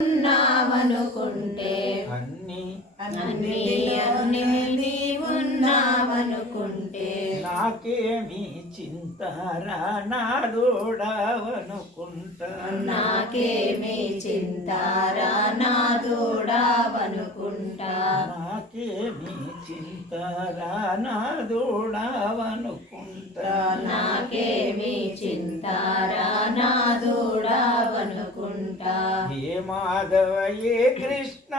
ఉన్నావనుకుంటే అన్ని అన్ని నీవున్నావనుకుంటే నాకేమి చింతారా నాదోడావనుకుంటా నాకేమి చింతారా నాదోడావనుకుంటా నాకేమి చింతారా నాదోడావనుకుంటా నాకేమి చింతారా నాదోడావనుకుంటా ఏ మాధవ ఏ కృష్ణ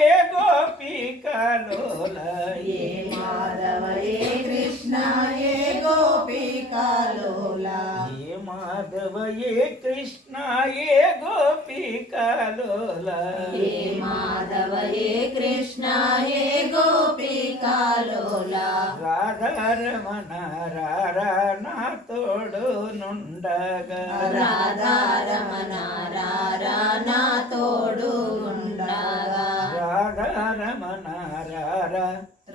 ఏ గోపికలోల ఏ మాధవ ఏ కృష్ణ ఏ గోపికలోల ఏ మాధవ ఏ కృష్ణ ఏ గోపికలోల ఏ మాధవ ఏ కృష్ణ ఏ గోపికలోల రాధారమణ రారా నా తోడు నుండగా రాధారమణ రారా నా తోడు ఉండగా రాధారమణ రారా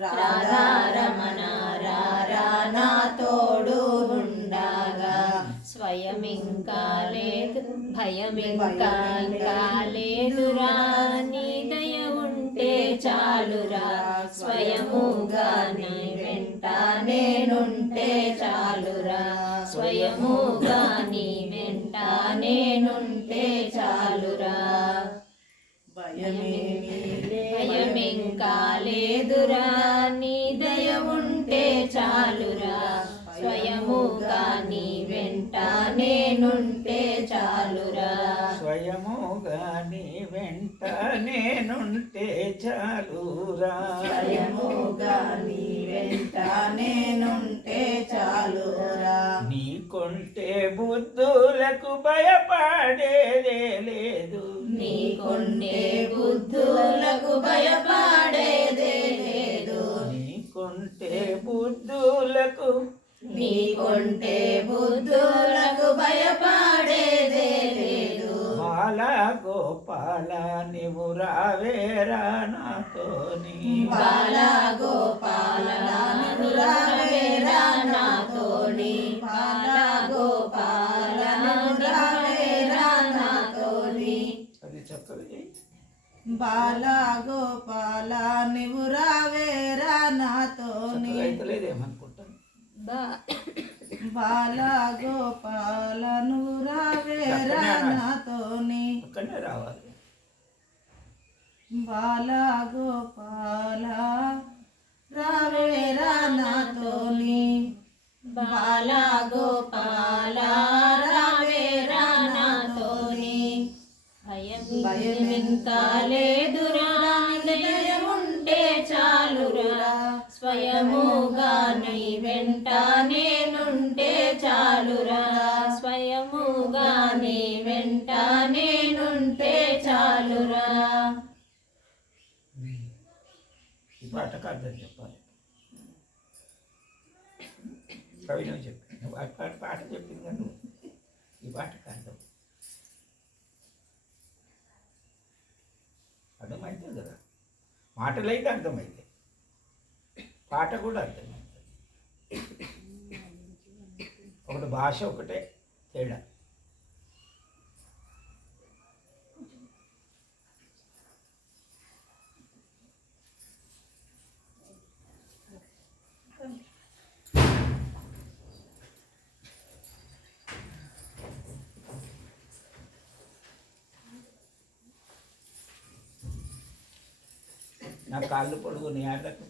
రాధారమణ రారా నా తోడు ఉండగా స్వయమింకా లేదు భయమింకా లేదురా నీ దయ ఉంటే చాలురా స్వయముగా నీ వెంట నేనుంటే చాలురా స్వయముగా నీ వెంట నేనుంటే చాలురా భయమింకా లేదురా నీ దయ ఉంటే చాలురా స్వయముగా నీ వెంట నేనుంటే చాలురా స్వయముగా నీ వెంట నేనుంటే చాలురా స్వయముగా నీ వెంట నేనుంటే చాలురా నీకుంటే బుద్ధులకు భయపడేదే లేదు నీకుంటే బుద్ధులకు భయపడేదే లేదు నీకుంటే బుద్ధులకు నీకుంటే బుద్ధులకు భయపడేదే లేదు బాల గోపాల నీవు రావేరా నాతోని బాల గోపాల నీవు రావేరా నాతోని బాల గోపాల నీవు రావేరా నాతోని అది చక్కగా బాల గోపాల నీవు రావేరా నాతోని అయితలేదేమనుకుంటాను బాల గోపాల నువ్వు రావేరా నాతోని అక్కడనే రావాలి బాల గోపాల రావేరా నాతోని బాల గోపాల రావేరా నాతోని భయమింకా లేదురా ఉంటే చాలురా స్వయముగా నీ వెంట నేనుంటే చాలురా స్వయముగా నీ వెంట నేనుంటే చాలురా ఈ పాటకు అర్థం చెప్పాలి కవి నువ్వు చెప్పి నువ్వు పాట చెప్పింది కదా నువ్వు ఈ పాటకు అర్థమైతే కదా మాటలైతే అర్థమైతే పాట కూడా అర్థమైంది ఒకటి భాష ఒకటే తేడా నా కాళ్ళు పొడుగు నీ ఆటకు